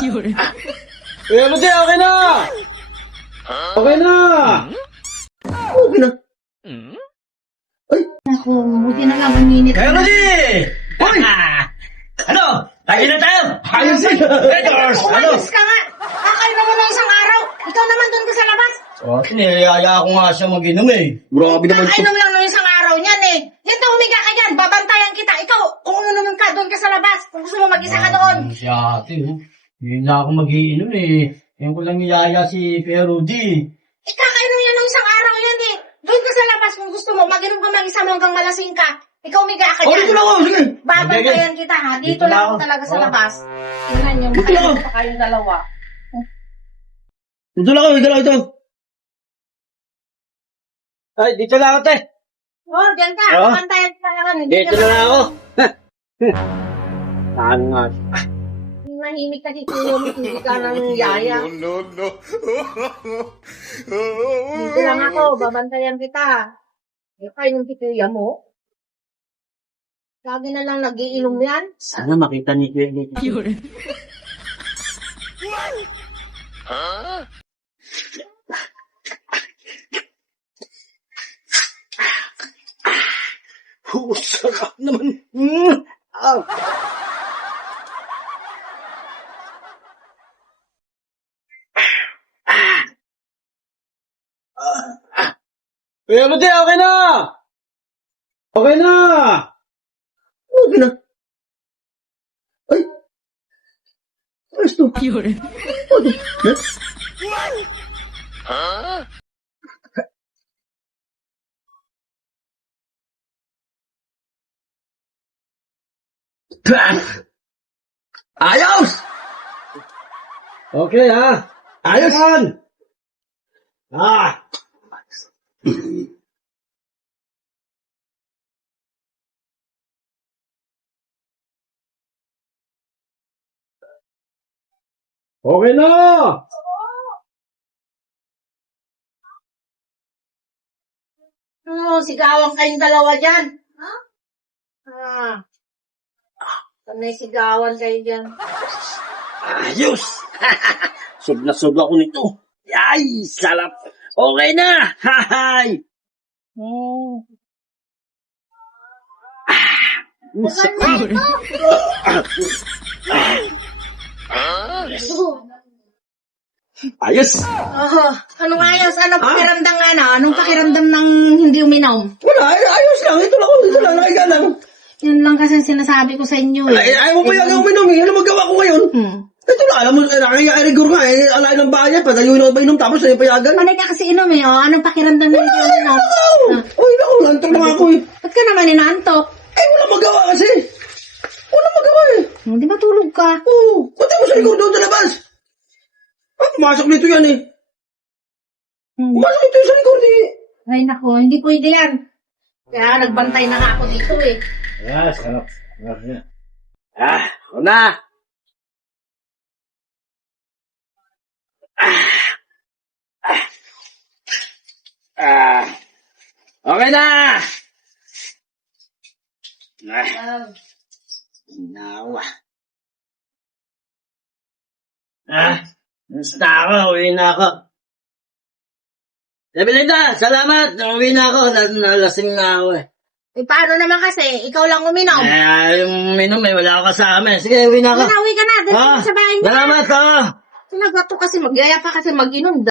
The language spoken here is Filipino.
Kuya Lodi, okay na! Okay na! Okay na. Ako, buti na lang, uminit. Kuya Lodi! Hoy! Ano? Tayo na tayo! Ayos na! Vendors! Ano? Umayos ka nga! Kakain na mo na isang araw! Ikaw naman doon ka sa labas! Oh, siniyaya ko nga siya mag-inom eh. Grabe naman ito. Kakainom lang ng isang araw niyan eh! Yan daw, humiga ka dyan! Babantayan kita! Ikaw, kung ano naman ka, doon ka sa labas! Kung gusto mo mag-isa ka doon! Si ate, oh. Hindi na ako mag-iinom eh. Yan ko lang niyaya si Kuya Rudy. Eh, kakainom yan ng isang araw yan eh! Doon ka sa labas kung gusto mo, mag-inom ka mag-isa mo hanggang malasing ka! Ikaw, humiga ka Oh, dyan! dito na ako! Sige! Babantayan kita ha! Dito lang ako talaga sa labas! Tingnan niyo, Dito lang makainom ako. pa kayong dalawa. Dito lang ako! Dito lang ito! Ay, dito lang ako, te! Oh, dyan ka! Oh. Babantayan kita naman! Dito na lang ako! Saan nga? Mahimik kasi kuya mo, hindi ka ng yaya. Dito lang ako, babantayan kita. Eh, kayo ng kuya mo. Lagi na lang nagiinom yan. Sana makita ni Kuya Lodi. Sarap naman. Ah. Kuya Lodi, okay na! Okay na! Okay na. Ay! Ayos to. Okay. Ayos! Okay ha? Ayos! Yan! Ah! Okay na! Oh, sigawan kayong dalawa dyan. Ha? Ah. Sanay sigawan kayo dyan. Ayos! Sub na sub ako nito. Ay, sarap! Okay na! Hahay! Hmm. Ayos! Oh, anong ayos? Anong pakiramdam nga na? Anong pakiramdam ng hindi uminom? Wala, ayos lang. Ito lang, nakahiga lang. Yun lang kasi ang sinasabi ko sa inyo eh. Ay, ayaw mo pa yung uminom eh. Ano magawa ko ngayon? Ito lang, alam mo, nakahiga nga eh. Alay ng bahay yan, patayuin ako ba inom tapos ay payagan. Panay ka kasi inom eh, oh. Anong pakiramdam ng hindi uminom? Uy, naku, lantok na ako eh. Ba't ka naman inaantok? Eh, wala magawa kasi. Wala magawa eh. Di ba tulog ka? Oo, pati mo sa likod doon sa labas. Ah, pumasok nito yan eh. Pumasok nito sa likod eh. Ay nako, hindi pwede yan. Kaya nagbantay na nga ako dito eh. Ah, sarap. Ah, ako na. Okay na. Nawa. Basta ako, uwi na ako. Belinda, salamat. Uwi na ako. Nalasing na ako eh. Eh paano naman kasi, ikaw lang uminom. Yung minom eh, wala ako kasama eh. Sige, uwi na ako. Uwi ka na, doon ka sa bahay niya. Salamat, Talaga to kasi magyaya pa kasi mag-inom.